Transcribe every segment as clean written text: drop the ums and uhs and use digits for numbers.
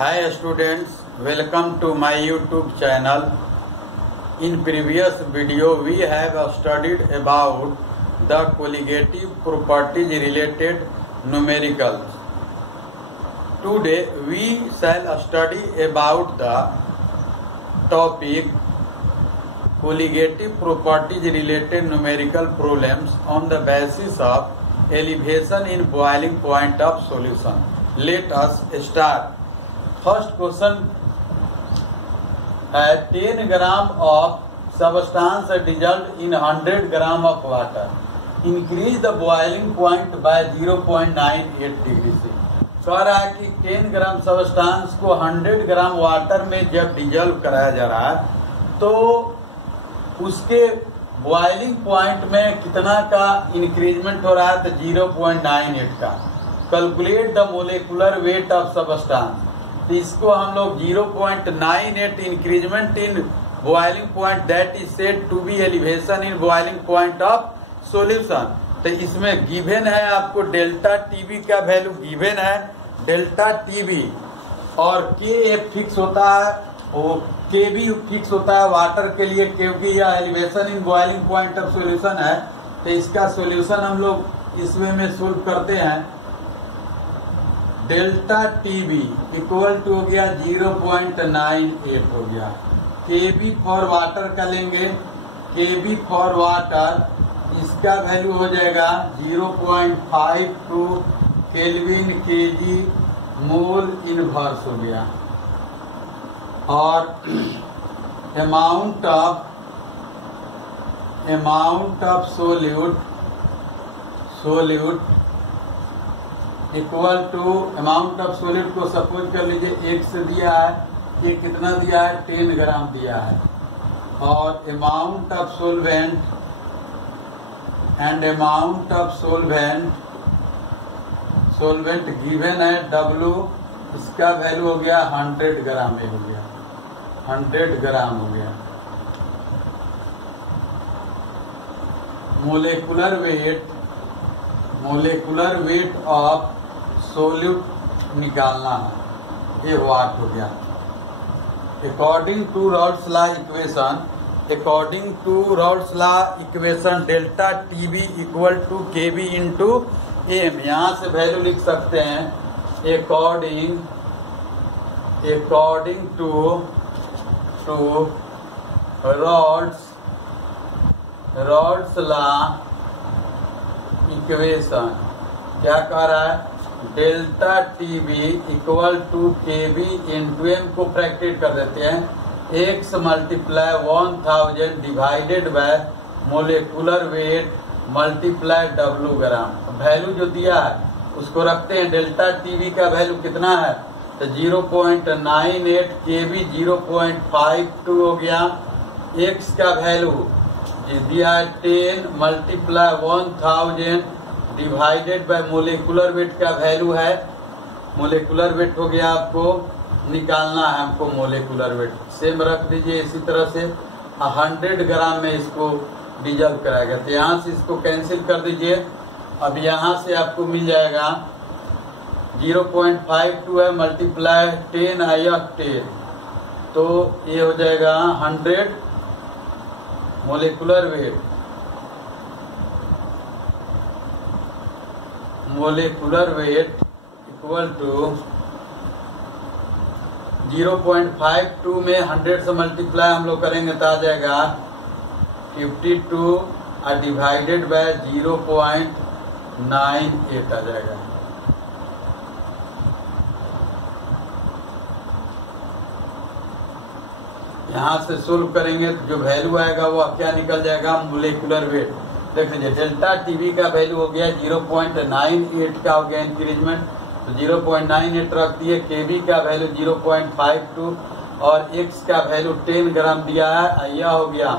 Hi students, welcome to my YouTube channel. In previous video we have studied about the colligative properties related numericals. Today we shall study about the topic colligative properties related numerical problems on the basis of elevation in boiling point of solution. Let us start. First question है 10 gram of substance dissolved in 100 gram of water. Increase the boiling point by 0.98 degree से कह रहा है कि 10 ग्राम substance को 100 gram water में जब dissolved कराया जा रहा है तो उसके बॉइलिंग पॉइंट में कितना का इंक्रीजमेंट हो रहा है, तो 0.98 का. Calculate the molecular weight of substance. तो इसको हम लोग 0.98 increment in boiling point that is said to be elevation in boiling point of solution. तो इसमें गिवन है आपको डेल्टा टीबी का वैल्यू गिवन है, डेल्टा टीबी और के एफ फिक्स होता है, वो के भी फिक्स होता है वाटर के लिए क्योंकि यह elevation in boiling point of solution है. तो इसका सॉल्यूशन हम लोग इसमें में सोल्व करते हैं. डेल्टा टीबी इक्वल टू हो गया 0.98 हो गया. केबी फॉर वाटर का लेंगे, केबी फॉर वाटर इसका वैल्यू हो जाएगा 0.52 केल्विन केजी मोल इनवर्स हो गया. और amount of solute equal to amount of solute को सपोज कर लीजिए 1 से दिया है, ये कितना दिया है 10 ग्राम दिया है. और amount of सोल्वेंट and amount of solvent given है W, इसका वैल्यू हो गया 100 ग्राम में हो गया, 100 ग्राम हो गया. मोलेकुलर वेट ऑफ सोल्यूट निकालना है, ये वाट हो गया. According to Raoult's law equation delta TB equal to KB into M. यहाँ से वैल्यू लिख सकते हैं according to Raoult's law equation क्या कह रहा है, delta TB equal to KB into M को ब्रैकेट कर देते हैं. x multiply 1000 divided by molecular weight multiply W gram. Value जो दिया है उसको रखते हैं. डेल्टा टीबी का वैल्यू कितना है, तो 0.98 केबी 0.52 हो गया. x का वैल्यू दिया है 10 multiply 1000 divided by molecular wait का वैल्यू है, मोलिकुलर वेट हो गया. आपको निकालना है हमको मोलिकुलर वेट, सेम रख दीजिए इसी तरह से. 100 ग्राम में इसको डिजल्व कराएगा तो यहाँ से इसको कैंसिल कर दीजिए. अब यहाँ से आपको मिल जाएगा 0.52 है मल्टीप्लाई 10 आया 10, तो ये हो जाएगा 100 मोलिकुलर वेट इक्वल टू 0.52 में 100 से मल्टीप्लाई हम लोग करेंगे तो आ जाएगा 52 और डिवाइडेड बाय 0.98 आ जाएगा. यहाँ से सोल्व करेंगे तो जो वैल्यू आएगा वो क्या निकल जाएगा, मोलिकुलर वेट. देख लीजिए डेल्टा टीबी का वैल्यू हो गया 0.98 का हो गया इंक्रीजमेंट, तो 0.98 रख दिए. केबी का वैल्यू 0.52 और x का वैल्यू 10 ग्राम दिया है, यह हो गया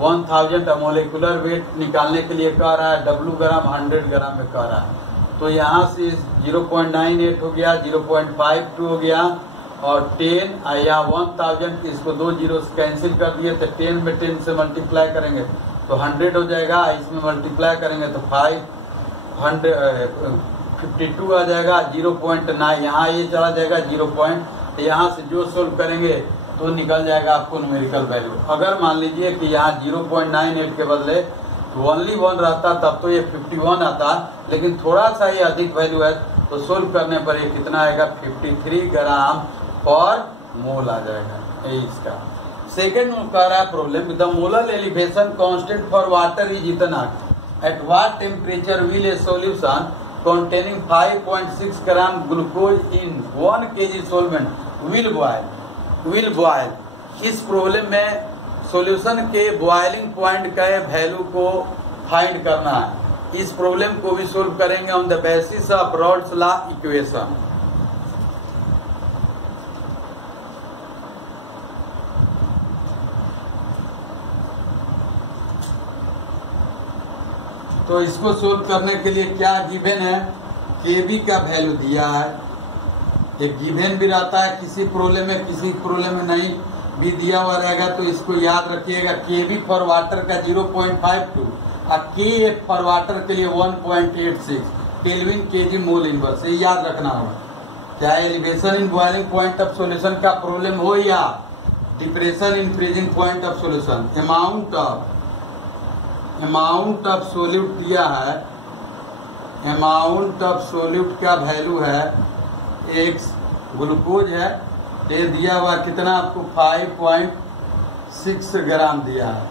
1000. मोलिकुलर वेट निकालने के लिए कह रहा है W ग्राम 100 ग्राम में कह रहा है. तो यहाँ से 0.98 हो गया, 0.52 हो गया और 10 या 1000 इसको 2 जीरो से कैंसिल कर दिए तो 10 में 10 से मल्टीप्लाई करेंगे तो 100 हो जाएगा. इसमें मल्टीप्लाई करेंगे तो 52 आ जाएगा. 0.9 यहाँ ये चला जाएगा तो यहाँ से जो सोल्व करेंगे तो निकल जाएगा आपको न्यूमेरिकल वैल्यू। अगर मान लीजिए कि यहाँ 0.98 के बदले ओनली 1 रहता तब तो ये 51 आता, लेकिन थोड़ा सा ये अधिक वैल्यू है तो सोल्व करने पर ये कितना आएगा 53 ग्राम पर मोल आ जाएगा। यही इसका सेकेंड कह रहा है problem, the molar elevation constant for water is इतना, at what temperature will a solution containing 5.6 gram glucose in 1 kg solvent will boil। इस प्रॉब्लम में सॉल्यूशन के बॉइलिंग पॉइंट का वैल्यू को फाइंड करना है। इस प्रॉब्लम को भी सोल्व करेंगे on the basis of Raoult's law equation. तो इसको सोल्व करने के लिए क्या गिवन है, केबी का वैल्यू दिया है, एक गिवन भी रहता है किसी प्रॉब्लम में, किसी प्रॉब्लम में नहीं भी दिया हुआ रहेगा। तो इसको याद रखिएगा, केबी फॉर वाटर का 0.52 और के फॉर वाटर के लिए 1.86 केल्विन केजी मोल इनवर्स, ये याद रखना होगा। चाहे elevation in boiling point of solution का प्रॉब्लम हो या depression in freezing point of solution, amount of solute दिया है, अमाउंट ऑफ सोल्यूट का वैल्यू है x, ग्लूकोज है ये दिया हुआ कितना आपको 5.6 ग्राम दिया है।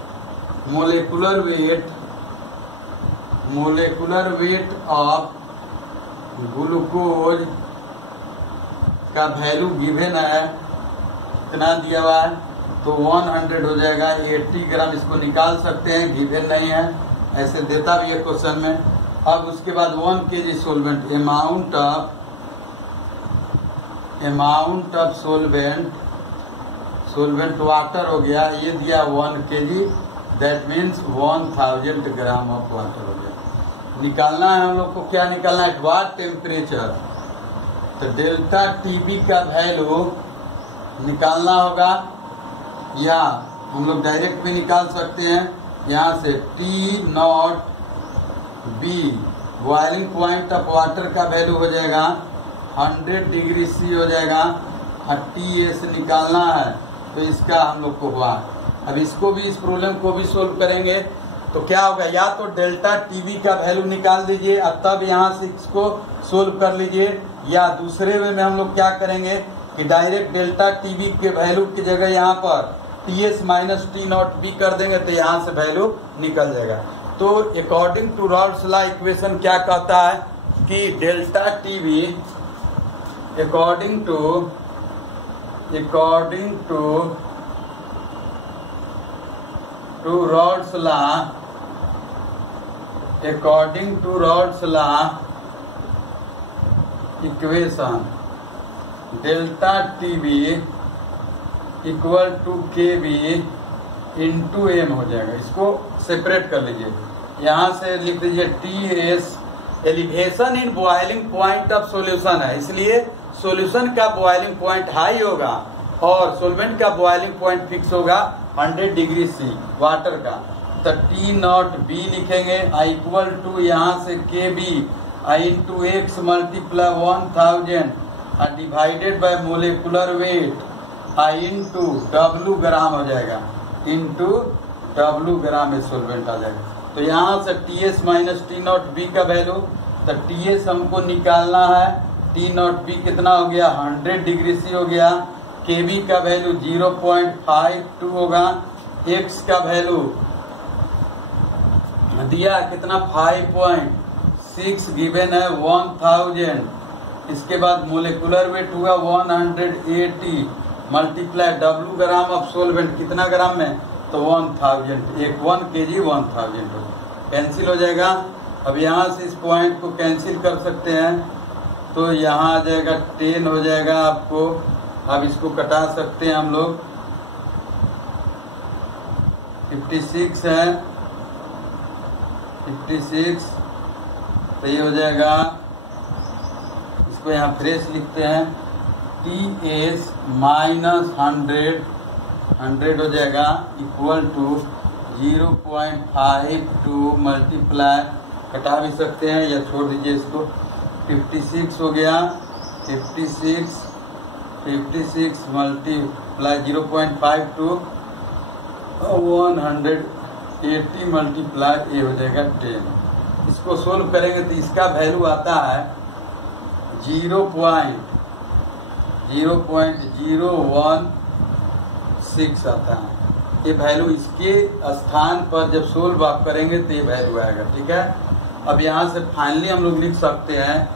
मोलेकुलर वेट ऑफ ग्लूकोज का वैल्यू गिवन है कितना दिया हुआ है, तो 100 हो जाएगा, 80 ग्राम इसको निकाल सकते हैं, गिवन नहीं है, ऐसे देता भी है क्वेश्चन में। अब उसके बाद 1 kg solvent, amount of solvent water हो गया, ये दिया 1 kg, that means 1000 gram of water हो गया। निकालना है हम लोग को, क्या निकालना है, एट व्हाट टेम्परेचर, तो डेल्टा टीबी का वैल्यू निकालना होगा, या हम लोग डायरेक्ट भी निकाल सकते हैं यहाँ से। T naught B boiling point of water का वैल्यू हो जाएगा 100 डिग्री सी हो जाएगा, और टी एस निकालना है, तो इसका हम लोग को हुआ। अब इसको भी, इस प्रॉब्लम को भी सोल्व करेंगे तो क्या होगा, या तो डेल्टा टीबी का वैल्यू निकाल दीजिए और तब यहाँ से इसको सोल्व कर लीजिए, या दूसरे वे में हम लोग क्या करेंगे कि डायरेक्ट डेल्टा टीबी के वैल्यू की जगह यहाँ पर T S minus T naught B कर देंगे तो यहाँ से वैल्यू निकल जाएगा। तो according to Raoult's law equation क्या कहता है कि delta TB according to Raoult's law equation, delta TB equal to K B into M हो जाएगा। इसको सेपरेट कर लीजिए, यहाँ से लिख लीजिए T S, elevation in boiling point of solution है, इसलिए सॉल्यूशन का बॉइलिंग पॉइंट हाई होगा और सोलवेंट का बॉइलिंग पॉइंट फिक्स होगा 100 डिग्री सी वाटर का। तो टी नॉट बी लिखेंगे, आई इक्वल टू यहाँ से K B I into X multiply 1000 divided by molecular weight I into W gram हो जाएगा, इंटू डब्ल्यू ग्राम में सोलवेंट आ जाएगा। तो यहाँ से T S minus T naught B का वैल्यू, तो टी एस हमको निकालना है, टी नॉट बी कितना हो गया 100 डिग्री सी हो गया, के बी का वैल्यू 0.52 होगा, एक्स का वैल्यू दिया कितना 5.6 गिवन है 1000, इसके बाद मोलिकुलर वेट हुआ 180 multiply W gram of solvent कितना ग्राम में, तो 1000, 1 kg 1000 कैंसिल हो जाएगा। अब यहाँ से इस पॉइंट को कैंसिल कर सकते हैं, तो यहाँ आ जाएगा 10 हो जाएगा आपको। अब इसको कटा सकते हैं हम लोग, 56 है, 56 तो ये हो जाएगा, इसको यहाँ फ्रेश लिखते हैं, टी एस माइनस 100 हो जाएगा इक्वल टू 0.52 मल्टीप्लाई, कटा भी सकते हैं या छोड़ दीजिए इसको, 56 हो गया, 56 56 मल्टीप्लाई 0.5 टू 180 मल्टीप्लाई ये हो जाएगा 10। इसको सोल्व करेंगे तो इसका वैल्यू आता है 0.016 आता है। ये वैल्यू इसके स्थान पर जब सोल्व आप करेंगे तो ये वैल्यू आएगा। ठीक है, अब यहाँ से फाइनली हम लोग लिख सकते हैं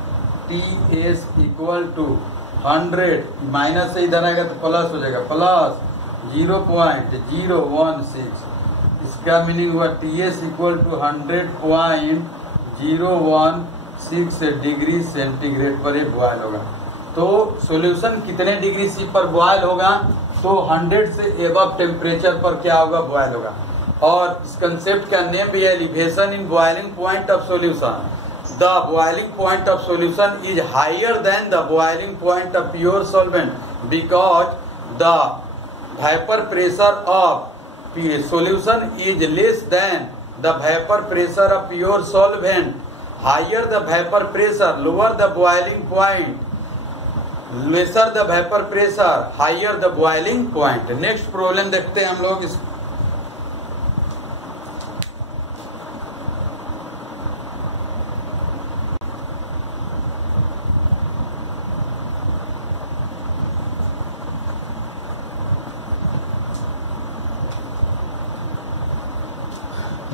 TS इक्वल टू 100 माइनस से इधर आएगा तो प्लस हो जाएगा, प्लस 0.016। इसका मीनिंग हुआ TS equal to 100.016 degree centigrade पर ये बॉयल होगा। तो सॉल्यूशन कितने डिग्री सी पर बॉयल होगा? तो 100 से एबव टेम्परेचर पर क्या होगा? बॉयल होगा। और इस कंसेप्ट का नेम भी है elevation in boiling point of solution. The boiling point of solution is higher than the boiling point of pure solvent because the vapour pressure of solution is less than the vapor pressure of pure solvent. Higher the vapor pressure, lower the boiling point. Lesser the vapor pressure, higher the boiling point. Next problem देखते हैं हम लोग इस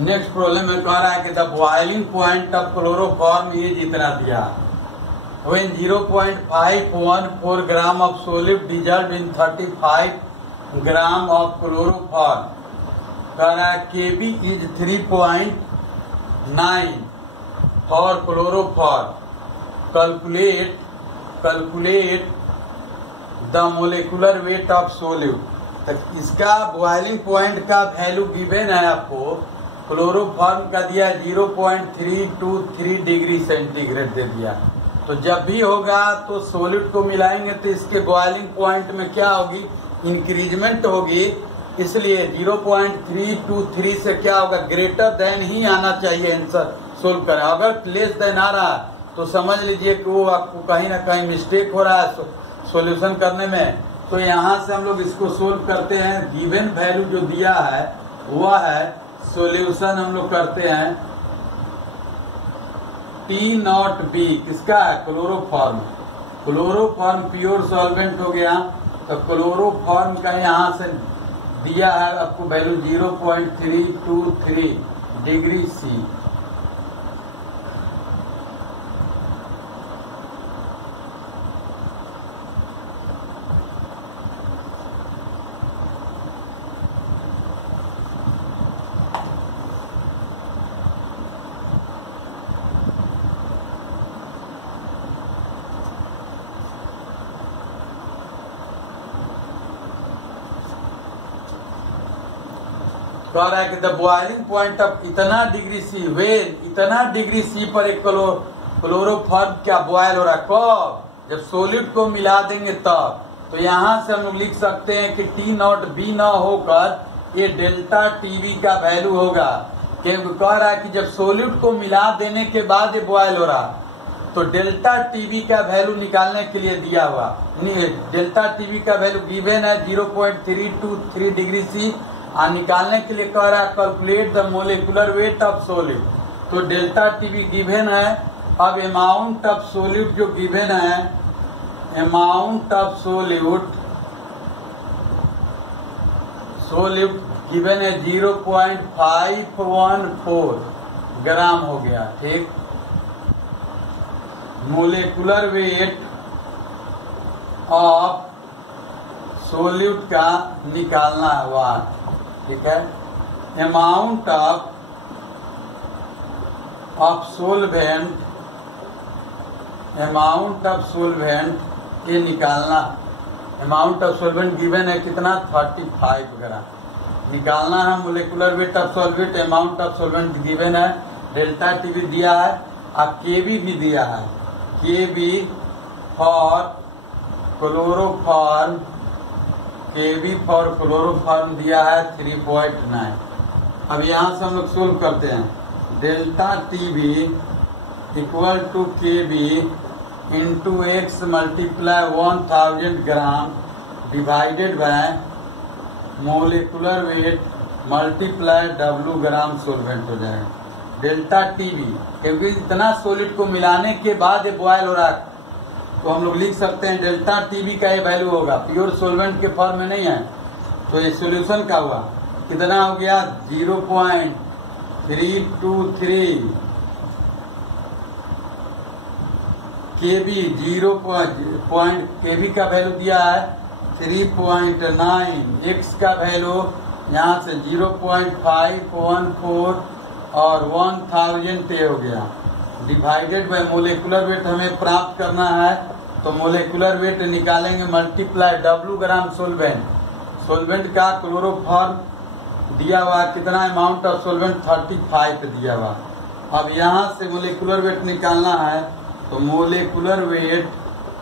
next problem में कह रहा है कि the boiling point of chloroform ये जितना दिया when 0.514 gram of solid dissolve in 35 gram of chloroform. कह रहा है Kb is 3.9 for chloroform. Calculate the molecular weight of solid. इसका बॉइलिंग पॉइंट का वैल्यू गिवन है आपको। क्लोरोफॉर्म का दिया 0.323 डिग्री सेंटीग्रेड दे दिया। तो जब भी होगा तो सॉलिड को मिलाएंगे तो इसके बॉइलिंग पॉइंट में क्या होगी? इंक्रीजमेंट होगी। इसलिए 0.323 से क्या होगा? ग्रेटर देन ही आना चाहिए आंसर सोल्व करें। अगर लेस देन आ रहा तो समझ लीजिए कि वो आपको कहीं ना कहीं मिस्टेक हो रहा है सॉल्यूशन करने में। तो यहाँ से हम लोग इसको सोल्व करते हैं। गिवन वैल्यू जो दिया है वह है सॉल्यूशन हम लोग करते हैं T0B किसका है? क्लोरोफॉर्म। क्लोरोफॉर्म प्योर सॉल्वेंट हो गया। तो क्लोरोफॉर्म का यहाँ से दिया है आपको वैल्यू 0.323 डिग्री सी। कह रहा है कि द बॉइलिंग पॉइंट ऑफ इतना डिग्री सी वेन इतना डिग्री सी पर एक क्लोरोफॉर्म क्या बॉयल हो रहा है? कब? जब सॉलिड को मिला देंगे तब। तो यहाँ से हम लोग लिख सकते हैं कि T0B न होकर ये डेल्टा टीवी का वैल्यू होगा। क्योंकि कह रहा है कि जब सॉलिड को मिला देने के बाद ये बॉयल हो रहा तो डेल्टा टीवी का वैल्यू निकालने के लिए दिया हुआ। डेल्टा टीवी का वैल्यू गिवन है 0.323 डिग्री सी। निकालने के लिए कह रहा है calculate the molecular weight of solid. तो डेल्टा टीवी गिवन है। अब अमाउंट ऑफ सॉलिड जो गिवन है, अमाउंट ऑफ सॉलिड गिवन है 0.514 ग्राम हो गया। ठीक, मोलिकुलर वेट ऑफ सॉलिड का निकालना हुआ। ठीक है, अमाउंट ऑफ सोल्वेंट ये निकालना। अमाउंट ऑफ सोल्वेंट गिवन है कितना? 35 ग्राम निकालना है। Molecular weight of solvent, amount of solvent given है, डेल्टा टीवी दिया है, अब केबी भी दिया है। KB for chloroform, KB for chloroform दिया है 3.9। अब यहाँ से हम लोग सोल्व करते हैं। Delta TB equal to KB into X multiply 1000 gram divided by molecular weight multiply W gram solvent हो जाएगा। डेल्टा टीवी, क्योंकि इतना सॉलिड को मिलाने के बाद ये बॉयल हो रहा है, तो हम लोग लिख सकते हैं डेल्टा टीवी का ये वैल्यू होगा। प्योर सोलवेंट के फॉर्म में नहीं है, तो ये सोल्यूशन का हुआ कितना हो गया 0.323 केबी, 0 केबी का वैल्यू दिया है 3.9, एक्स का वैल्यू यहाँ से 0.514 और 1000 पे हो गया डिवाइडेड बाय मोलिकुलर वेट हमें प्राप्त करना है, तो मोलिकुलर वेट निकालेंगे multiply W gram solvent. Solvent का क्लोरोफॉर्म दिया हुआ कितना अमाउंट ऑफ सोलवेंट 35 दिया हुआ। अब यहाँ से मोलिकुलर वेट निकालना है, तो molecular weight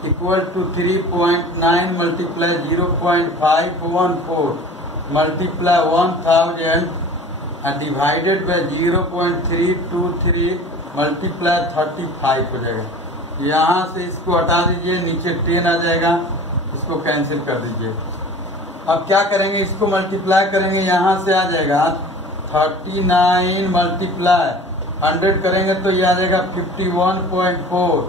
equal to 3.9 multiply 0.514 multiply 1000 divided by 0.323 multiply 35 हो जाएगा। यहाँ से इसको हटा दीजिए, नीचे 10 आ जाएगा, इसको कैंसिल कर दीजिए। अब क्या करेंगे, इसको मल्टीप्लाई करेंगे, यहाँ से आ जाएगा 39 मल्टीप्लाई 100 करेंगे तो ये आ जाएगा 51.4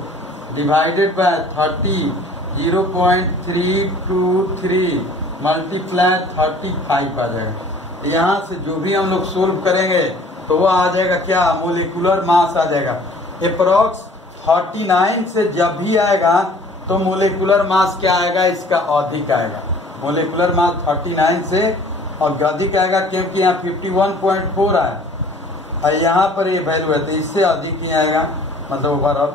डिवाइडेड बाय 30 0.323 मल्टीप्लाई 35 आ जाएगा। यहाँ से जो भी हम लोग सोल्व करेंगे तो वो आ जाएगा क्या, मोलिकुलर मास आ जाएगा। अप्रॉक्स 49 से जब भी आएगा तो मोलिकुलर मास क्या आएगा, इसका अधिक आएगा। मोलिकुलर मास 39 से और अधिक आएगा, क्योंकि यहाँ 51.4 आया और यहाँ पर ये वैल्यू है, तो इससे अधिक ही आएगा, मतलब ओवरऑल